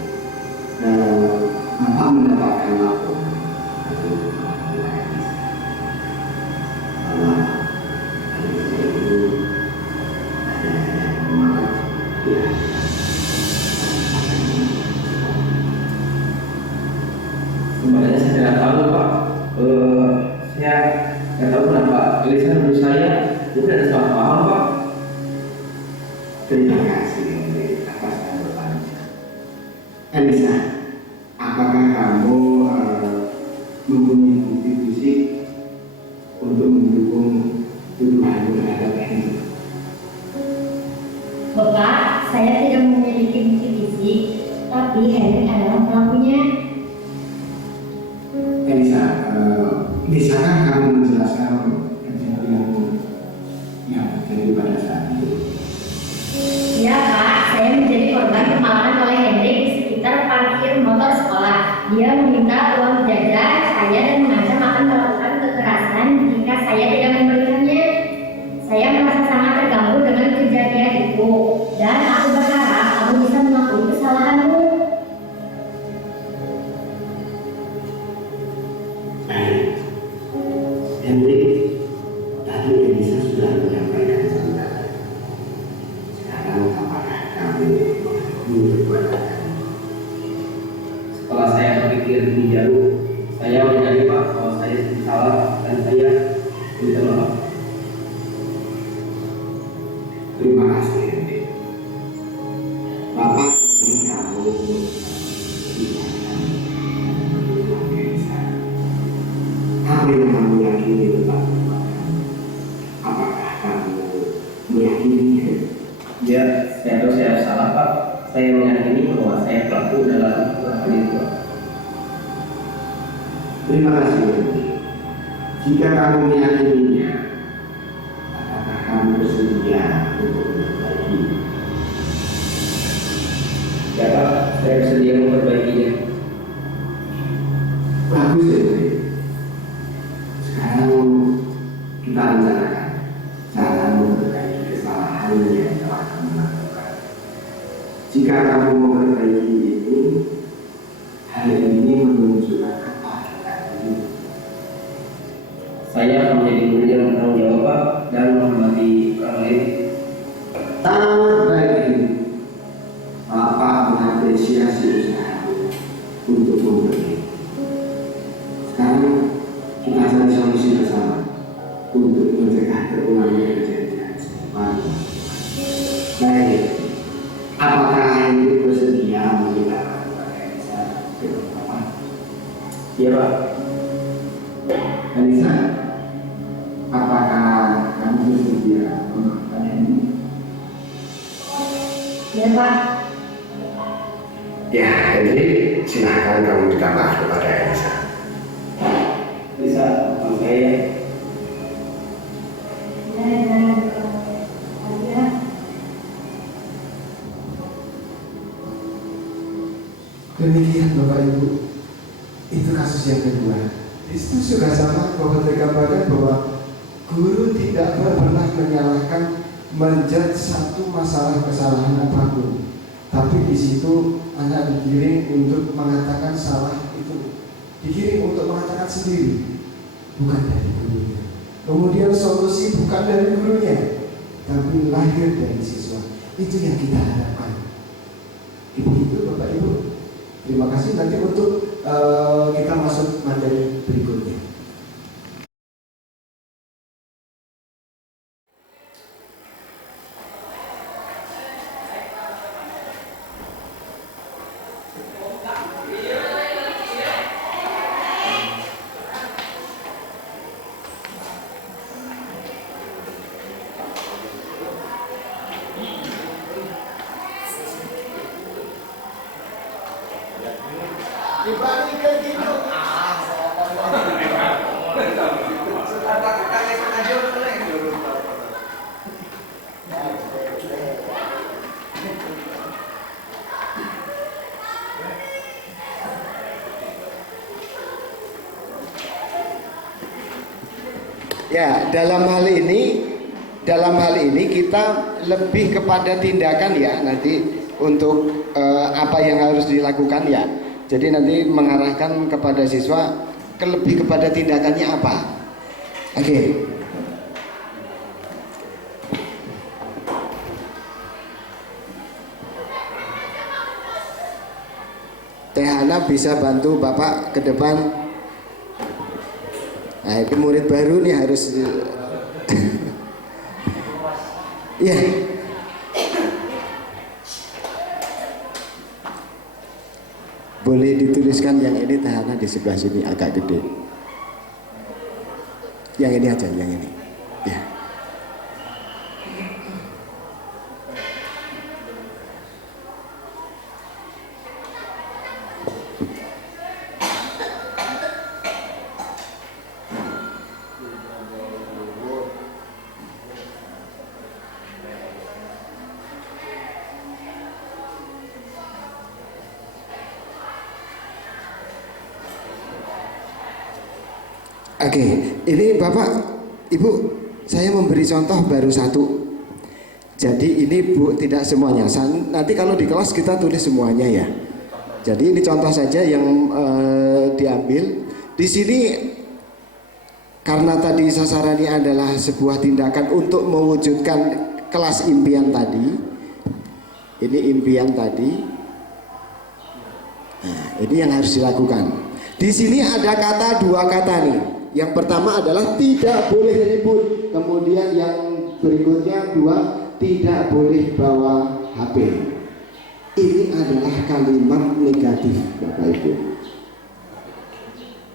Bapak mendapatkan laporan dari Elisa bahwa Elisa itu ada semangat ya. Sebenarnya saya tidak tahu Pak. Saya tidak tahu kenapa Elisa menurut saya mungkin ada salah paham Pak. Terima kasih Hendrik atas jawabannya. Elisa, apakah kamu mempunyai bukti fisik untuk mendukung tuduhan terhadap Hendrik? Bapak, saya tidak memiliki bukti fisik, tapi Hendrik adalah pelakunya. Elisa, bisakah kamu menjelaskan kejadian yang terjadi pada saat itu? Ya Pak, saya menjadi korban kemalangan oleh Hendrik di sekitar parkir motor sekolah. Dia meminta uang jajan saya dan mengancam akan melakukan kekerasan jika saya tidak memberikannya. Saya merasa sangat terganggu dengan kejadian itu, dan aku berharap kamu bisa mengakui kesalahanmu. Baik, Hendrik, tadi Elisa sudah menyampaikan sebenarnya. Sekarang apakah kamu mengakui perbuatan kamu? Setelah saya berpikir lebih jauh, saya menyadari Pak bahwa saya salah dan saya minta maaf. Terima kasih, Hendrik. Bapak ingin kamu mengingatkan Elisa. Apa yang kamu yakini tentang perbuatan? Apakah kamu meyakininya? Ya, saya tahu saya salah Pak. Saya meyakini bahwa saya pelaku dalam kekerasan itu. Terima kasih, Hendrik. Jika kamu meyakininya, apakah kamu bersedia untuk memperbaiki? Ya Pak, saya bersedia memperbaikinya. Bagus, Hendrik. Sekarang kita rencanakan cara memperbaiki kesalahan yang telah kamu lakukan. Jika kamu memperbaiki itu, hal ini menunjukkan apa tadi? Saya akan menjadi murid yang bertanggung jawab Pak dan menghormati orang lain. Sangat baik. Bapak mengapresiasi usahamu untuk memperbaiki. Sekarang kita cari solusi bersama untuk mencegah terulangnya kejadian serupa. Baik, apakah ini bersedia mengingatkan kepada Elisa ke Bapak? Iya Pak. Elisa, apakah kamu bersedia memaafkan ini? Ya Pak. Ya, Hendrik, silahkan kamu minta maaf kepada Elisa. Bisa, maafkan saya. Ya. Demikian Bapak Ibu, itu kasus yang kedua. Di situ sudah sama bahwa tergambarkan bahwa guru tidak pernah menyalahkan menjudge satu masalah kesalahan apapun, tapi di situ anak digiring untuk mengatakan salah itu, digiring untuk mengatakan sendiri, bukan dari gurunya. Kemudian solusi bukan dari gurunya, tapi lahir dari siswa. Itu yang kita harapkan. Ibu-ibu, Bapak Ibu, terima kasih. Nanti untuk kita masuk materi berikutnya. Dibandingkan gitu. Ya, dalam hal ini kita lebih kepada tindakan ya nanti untuk apa yang harus dilakukan ya. Jadi nanti mengarahkan kepada siswa lebih kepada tindakannya apa. Oke. Teh Hana bisa bantu Bapak ke depan. Nah, itu murid baru nih harus ya. Boleh dituliskan yang ini Tahana di sebelah sini agak gede. Yang ini aja, yang ini. Ya. Oke, ini Bapak, Ibu, saya memberi contoh baru satu. Jadi ini Bu, tidak semuanya. Nanti kalau di kelas kita tulis semuanya ya. Jadi ini contoh saja yang diambil. Di sini karena tadi sasarannya adalah sebuah tindakan untuk mewujudkan kelas impian tadi. Ini impian tadi. Nah, ini yang harus dilakukan. Di sini ada dua kata nih. Yang pertama adalah tidak boleh ribut. Kemudian yang berikutnya tidak boleh bawa HP. Ini adalah kalimat negatif, Bapak Ibu.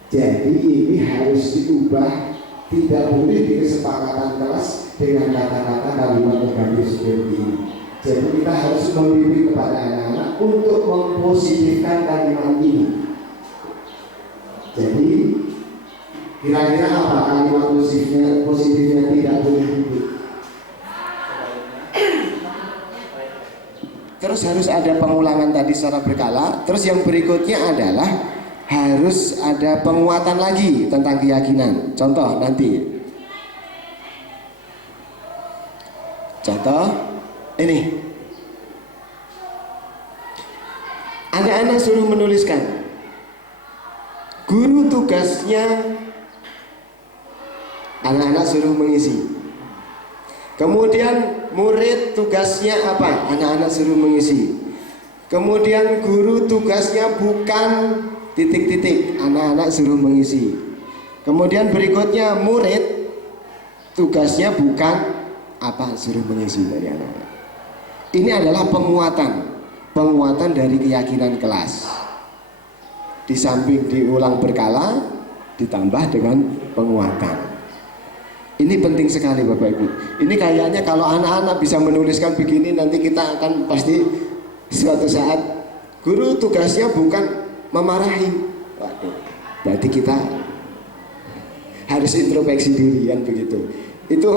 Jadi ini harus diubah. Tidak boleh di kesepakatan kelas dengan kata-kata kalimat negatif seperti ini. Jadi kita harus membimbing kepada anak-anak untuk mempositifkan kalimat ini. Jadi kira-kira apa kalimat positifnya tidak boleh ribut? Terus harus ada pengulangan tadi secara berkala. Terus yang berikutnya adalah harus ada penguatan lagi tentang keyakinan. Contoh nanti. Contoh ini. Anak-anak suruh menuliskan. Guru tugasnya, anak-anak suruh mengisi. Kemudian murid tugasnya apa? Anak-anak suruh mengisi. Kemudian guru tugasnya bukan titik-titik, anak-anak suruh mengisi. Kemudian berikutnya murid tugasnya bukan apa, suruh mengisi dari anak-anak. Ini adalah penguatan dari keyakinan kelas. Di samping diulang berkala, ditambah dengan penguatan. Ini penting sekali Bapak Ibu. Ini kayaknya kalau anak-anak bisa menuliskan begini, nanti kita akan pasti suatu saat guru tugasnya bukan memarahi. Waduh, berarti kita harus introspeksi diri kan begitu. Itu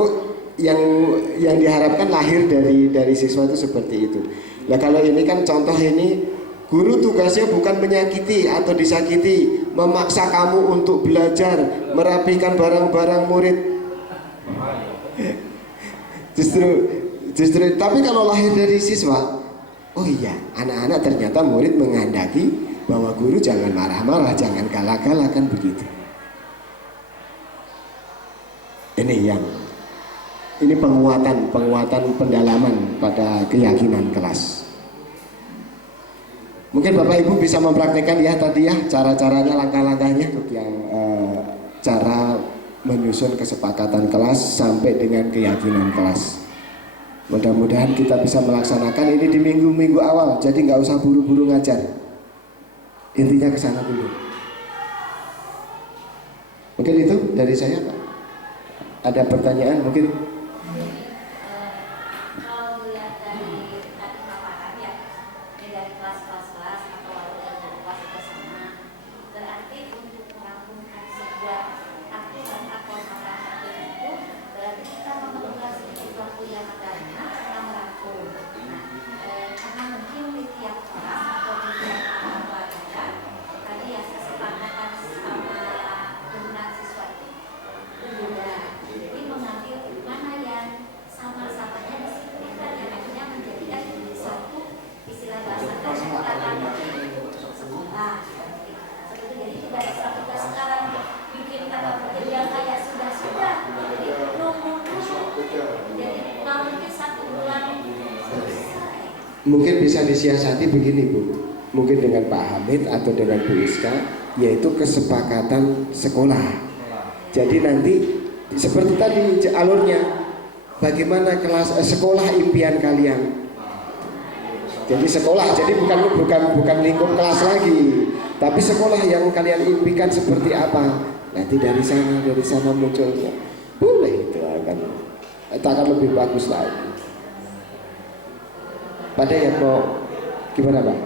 yang diharapkan lahir dari siswa itu seperti itu. Nah kalau ini kan contoh ini. Guru tugasnya bukan menyakiti atau disakiti, memaksa kamu untuk belajar, merapikan barang-barang murid. Justru tapi kalau lahir dari siswa, oh iya, anak-anak ternyata murid menghendaki bahwa guru jangan marah-marah, jangan galak-galak kan begitu. Ini penguatan pendalaman pada keyakinan kelas. Mungkin Bapak Ibu bisa mempraktekkan ya tadi ya cara-caranya, langkah-langkahnya untuk yang cara menyusun kesepakatan kelas sampai dengan keyakinan kelas. Mudah-mudahan kita bisa melaksanakan ini di minggu-minggu awal. Jadi nggak usah buru-buru ngajar. Intinya ke sana dulu. Mungkin itu dari saya, Pak. Ada pertanyaan mungkin? Kalau dilihat dari tadi paparan ya, dari kelas-kelas atau dari kelas ke sana, berarti untuk merampungkan sebuah aturan atau masyarakat itu berarti kita memerlukan sesuatu yang adanya yang merangkum. Nah, karena mungkin di tiap kelas atau di tiap pelajaran tadi ya kesepakatan sama dengan siswa itu berbeda. Jadi mengambil mana yang sama-samanya disiplinkan yang akhirnya menjadikan satu istilah bahasa kata sekolah. Seperti jadi tidak bisa kita sekarang bikin kata kerja yang kayak sudah. Jadi nunggu dulu. Jadi nggak mungkin 1 bulan selesai. Mungkin bisa disiasati begini Bu, mungkin dengan Pak Hamid atau dengan Bu Iska, yaitu kesepakatan sekolah. Jadi nanti seperti tadi alurnya, bagaimana kelas sekolah impian kalian. Jadi sekolah, jadi bukan lingkup kelas lagi, tapi sekolah yang kalian impikan seperti apa. Nanti dari sana munculnya, boleh itu akan lebih bagus lagi. Pada yang mau gimana Pak?